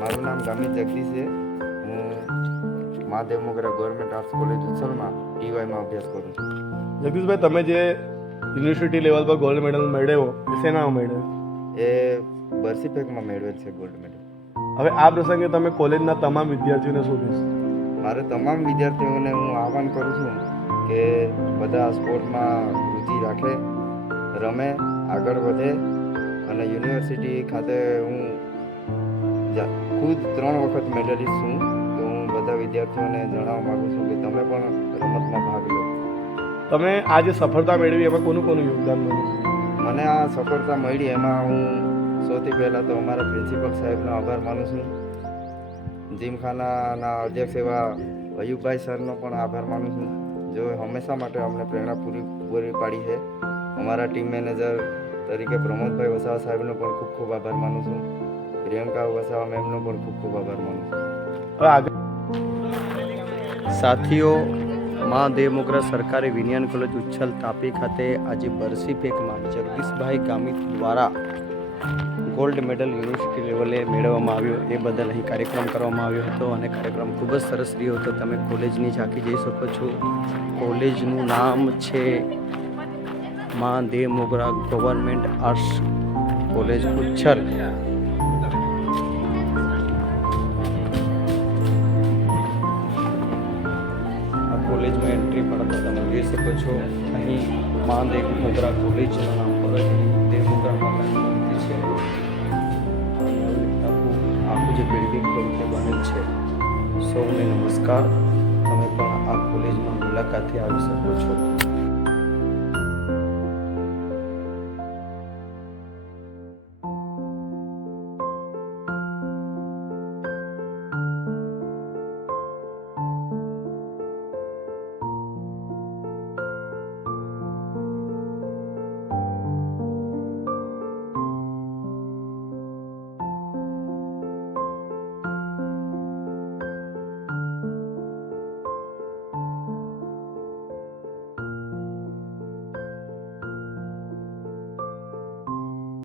મારું નામ ગામિત જગદીશ છે. હું મહાદેવ મોગરા ગવર્મેન્ટ આર્ટ્સ કોલેજ ઉચ્છલમાં ટીવાયમાં અભ્યાસ કરું છું. જગદીશભાઈ, તમે જે યુનિવર્સિટી લેવલ પર ગોલ્ડ મેડલ મેળવ્યો એ શેનામાં મેળવ્યો? એ બરસીફેકમાં મેળવેલ છે ગોલ્ડ મેડલ. હવે આ પ્રસંગે તમે કોલેજના તમામ વિદ્યાર્થીઓને શું કહેશો? મારે તમામ વિદ્યાર્થીઓને હું આહવાન કરું છું કે બધા સ્પોર્ટમાં રુચિ રાખે, રમે, આગળ વધે અને યુનિવર્સિટી ખાતે હું ખુદ 3 વખત મેડલિસ્ટ છું. તો હું બધા વિદ્યાર્થીઓને જણાવવા માગું છું કે તમે પણ રમતમાં ભાગ લો. તમે આ જે સફળતા મેળવી એમાં કોનું યોગદાન મળ્યું? મને આ સફળતા મળી એમાં હું સૌથી પહેલાં તો અમારા પ્રિન્સિપલ સાહેબનો આભાર માનું છું. જીમખાનાના અધ્યક્ષ એવા અયુબભાઈ સરનો પણ આભાર માનું છું, જો હંમેશા માટે અમને પ્રેરણા પૂરી પાડી છે. અમારા ટીમ મેનેજર તરીકે પ્રમોદભાઈ વસાવા સાહેબનો પણ ખૂબ ખૂબ આભાર માનું છું. પ્રિયંકા વસાવા મેમનો પણ ખૂબ ખૂબ આભાર માનું છું. હવે આગળ સાથીઓ, મહાદેવ મોગરા સરકારી વિજ્ઞાન કોલેજ ઉચ્છલ તાપી ખાતે આજે બરસીફેકમાં જગદીશભાઈ ગામિત દ્વારા ગોલ્ડ મેડલ યુનિવર્સિટી લેવલે મેળવવામાં આવ્યો એ બદલ અહીં કાર્યક્રમ કરવામાં આવ્યો હતો અને કાર્યક્રમ ખૂબ જ સરસ રહ્યો હતો. તમે કોલેજની ઝાંખી જઈ શકો છો. કોલેજનું નામ છે મહાદેવ મોગરા ગવર્મેન્ટ આર્ટ્સ કોલેજ ઉચ્છલ. કોલેજમાં એન્ટ્રી પડતા તમે જોઈ શકો છો. અહીં મહાદેવ મોગરા કોલેજના નામ પર દેવ મોગરા માતાનું મંદિર છે. આખું જે બિલ્ડિંગ તે બનેલ છે. સૌને નમસ્કાર. તમે પણ આ કોલેજમાં મુલાકાતે આવી શકો છો.